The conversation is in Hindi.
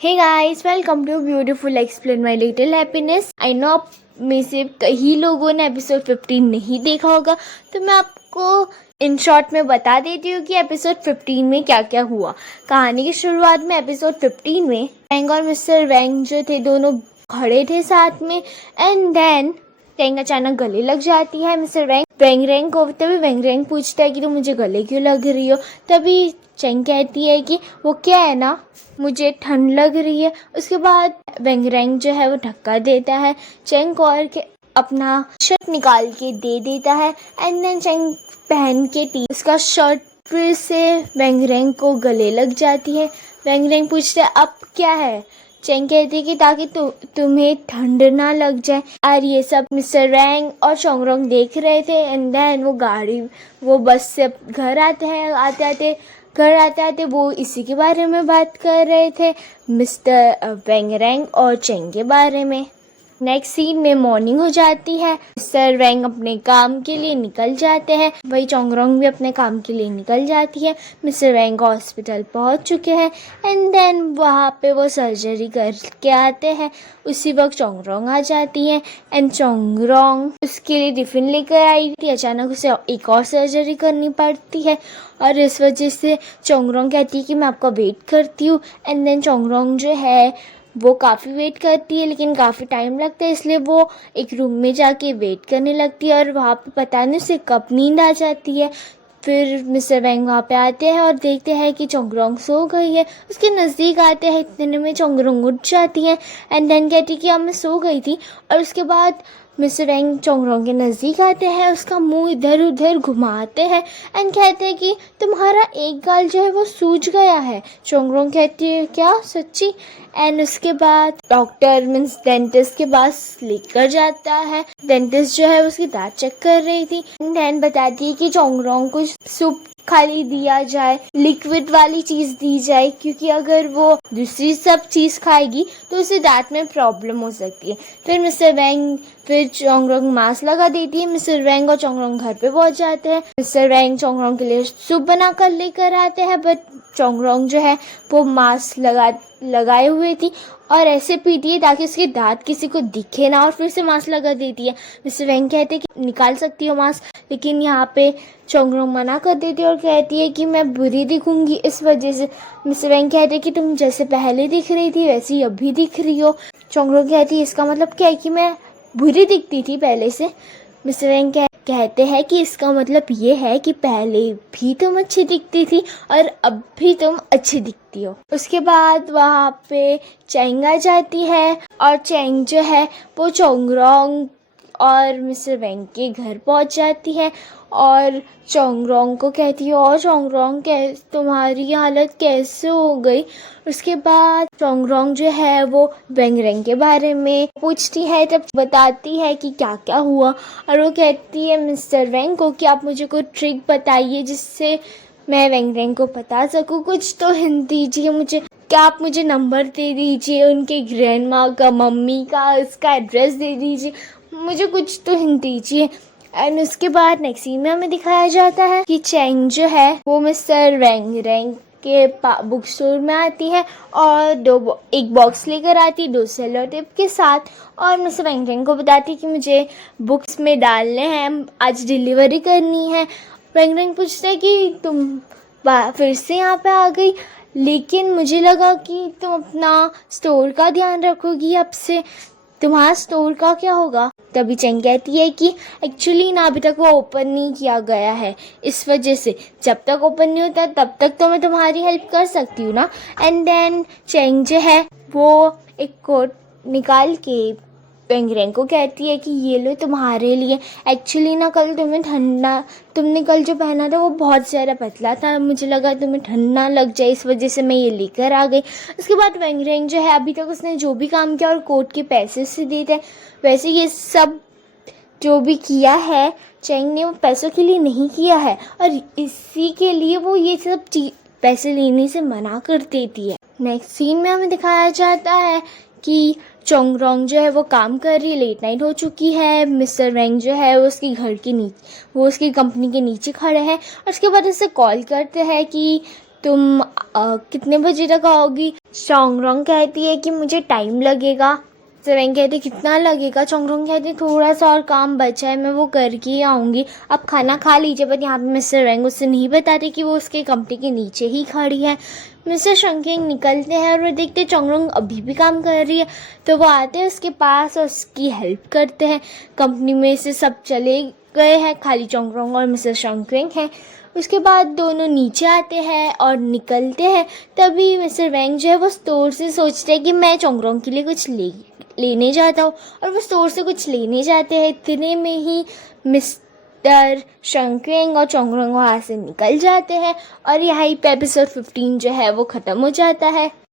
Hey guys, welcome to beautiful explain my little happiness. I know आप में से कई लोगों ने एपिसोड 15 नहीं देखा होगा, तो मैं आपको इन शॉर्ट में बता देती हूँ कि एपिसोड 15 में क्या क्या हुआ। कहानी की शुरुआत में एपिसोड 15 में टैंग और मिस्टर वैंग जो थे दोनों खड़े थे साथ में, एंड देन टैंग अचानक गले लग जाती है मिस्टर वैंग रैंग को। तभी वैंग रैंग पूछता है कि तुम मुझे गले क्यों लग रही हो। तभी चैंग कहती है कि वो क्या है ना, मुझे ठंड लग रही है। उसके बाद वैंग रैंग जो है वो धक्का देता है चैंग को और के अपना शर्ट निकाल के दे देता है, एंड देन चैंग पहन के उसका शर्ट फिर से वैंग रैंग को गले लग जाती है। वैंग रैंग पूछता है अब क्या है। चैंग कहती है कि ताकि तुम्हें ठंड ना लग जाए। और ये सब मिस्टर वैंग और चोंगरोंग देख रहे थे, एंड देन वो बस से घर आते आते वो इसी के बारे में बात कर रहे थे, मिस्टर वैंग रैंग और चैंग के बारे में। नेक्स्ट सीन में मॉर्निंग हो जाती है। मिस्टर वैंग अपने काम के लिए निकल जाते हैं, वही चोंगरोंग भी अपने काम के लिए निकल जाती है। मिस्टर वैंग हॉस्पिटल पहुंच चुके हैं, एंड देन वहाँ पे वो सर्जरी करके आते हैं। उसी वक्त चोंगरोंग आ जाती है, एंड चोंगरोंग उसके लिए टिफिन लेकर आई थी। अचानक उसे एक और सर्जरी करनी पड़ती है, और इस वजह से चोंगरोंग कहती है कि मैं आपका वेट करती हूँ। एंड देन चोंगरोंग जो है वो काफ़ी वेट करती है, लेकिन काफ़ी टाइम लगता है, इसलिए वो एक रूम में जाके वेट करने लगती है। और वहाँ पे पता नहीं उसे कब नींद आ जाती है। फिर मिस्टर वैंग वहाँ पे आते हैं और देखते हैं कि चोंगरोंग सो गई है। उसके नज़दीक आते हैं, इतने में चोंगरोंग उठ जाती है, एंड देन कहती है कि अब मैं सो गई थी। और उसके बाद मिस्टर वैंग चोंगरोंग के नज़दीक आते हैं, उसका मुंह इधर उधर घुमाते हैं, एंड कहते हैं कि तुम्हारा एक गाल जो है वो सूज गया है। चोंगरोंग कहती है क्या सच्ची। एंड उसके बाद डॉक्टर मीन्स डेंटिस्ट के पास लेकर जाता है। डेंटिस्ट जो है उसकी दांत चेक कर रही थी, एंड बताती है कि चोंगरोंग को सूप खाली दिया जाए, लिक्विड वाली चीज दी जाए, क्योंकि अगर वो दूसरी सब चीज खाएगी तो उसे दांत में प्रॉब्लम हो सकती है। फिर चोंगरोंग मास्क लगा देती है। मिस्टर वैंग और चोंगरोंग घर पे पहुंच जाते हैं। मिस्टर वैंग चोंगरोंग के लिए सूप बना कर लेकर आते हैं, बट चोंगरोंग जो है वो मास्क लगाए हुए थी और ऐसे पीती है ताकि उसके दांत किसी को दिखे ना, और फिर से मास्क लगा देती है। मिस्टर वैंग कहते हैं कि निकाल सकती हो मास्क, लेकिन यहाँ पे चोंगरोंग मना कर देती है और कहती है कि मैं बुरी दिखूंगी इस वजह से। मिस्टर वैंग कहते हैं कि तुम जैसे पहले दिख रही थी वैसे ही अभी दिख रही हो। चोंगरोंग कहती है इसका मतलब क्या है कि मैं बुरी दिखती थी पहले से। मिस्टर वैंग कहते हैं कि इसका मतलब ये है कि पहले भी तुम अच्छी दिखती थी और अब भी तुम अच्छी दिखती हो। उसके बाद वहाँ पे चैंग आ जाती है, और चैंग जो है वो चोंगरोंग और मिस्टर वैंग के घर पहुँच जाती है, और चोंगरोंग को कहती है और चोंगरोंग तुम्हारी हालत कैसे हो गई। उसके बाद चोंगरोंग जो है वो वैंग रैंग के बारे में पूछती है, तब बताती है कि क्या क्या हुआ। और वो कहती है मिस्टर वैंग को कि आप मुझे कोई ट्रिक बताइए जिससे मैं वैंग रैंग को बता सकूँ, कुछ तो हिंट दीजिए मुझे। क्या आप मुझे नंबर दे दीजिए उनके ग्रैंडमा का, मम्मी का, उसका एड्रेस दे दीजिए, मुझे कुछ तो हिंट दीजिए। एंड उसके बाद नेक्स्ट सीन में हमें दिखाया जाता है कि चैंग जो है वो मिस्टर वैंग रैंग के बुक स्टोर में आती है और एक बॉक्स लेकर आती है 2 सेलो टेप के साथ, और मिस्टर वैंग रैंग को बताती है कि मुझे बुक्स में डालने हैं, आज डिलीवरी करनी है। वैंग रैंग पूछता है कि तुम फिर से यहाँ पे आ गई, लेकिन मुझे लगा कि तुम अपना स्टोर का ध्यान रखोगी, अब से तुम्हारा स्टोर का क्या होगा। तभी चैंग कहती है कि एक्चुअली ना अभी तक वो ओपन नहीं किया गया है, इस वजह से जब तक ओपन नहीं होता तब तक तो मैं तुम्हारी हेल्प कर सकती हूँ ना। एंड देन चैंग जो है वो एक कोट निकाल के वैंग रैंग को कहती है कि ये लो तुम्हारे लिए। एक्चुअली ना कल तुमने कल जो पहना था वो बहुत ज़्यादा पतला था, मुझे लगा तुम्हें ठंड ना लग जाए, इस वजह से मैं ये लेकर आ गई। उसके बाद वैंग रैंग जो है अभी तक उसने जो भी काम किया और कोट के पैसे से देते हैं, वैसे ये सब जो भी किया है चैंग ने वो पैसों के लिए नहीं किया है, और इसी के लिए वो ये सब पैसे लेने से मना कर देती है। नेक्स्ट सीन में हमें दिखाया जाता है कि चोंगरोंग जो है वो काम कर रही है, लेट नाइट हो चुकी है। मिस्टर वैंग जो है वो उसकी घर के नीचे, वो उसकी कंपनी के नीचे खड़े हैं, और उसके बाद उससे कॉल करते हैं कि तुम कितने बजे तक आओगी? चोंगरोंग कहती है कि मुझे टाइम लगेगा। सेवेंग कहती कितना लगेगा? चोंगरोंग कहती थोड़ा सा और काम बचा है, मैं वो करके ही आऊँगी, आप खाना खा लीजिए। बट यहाँ पे मिस्टर रैंग उससे नहीं बताते कि वो उसके कंपनी के नीचे ही खड़ी है। मिस्टर शंकिंग निकलते हैं और वो देखते चोंगरोंग अभी भी काम कर रही है, तो वो आते हैं उसके पास और उसकी हेल्प करते हैं। कंपनी में से सब चले गए हैं, खाली चोंगरोंग और मिस्टर शंकिंग हैं। उसके बाद दोनों नीचे आते हैं और निकलते हैं। तभी मिस्टर वैंग जो है वो स्टोर से सोचते हैं कि मैं चोंगरोंग के लिए कुछ लेने जाता हूँ, और वो स्टोर से कुछ लेने जाते हैं। इतने में ही मिस्टर शंकिंग और चोंगरोंग वहाँ से निकल जाते हैं और यहीं पे एपिसोड 15 जो है वो ख़त्म हो जाता है।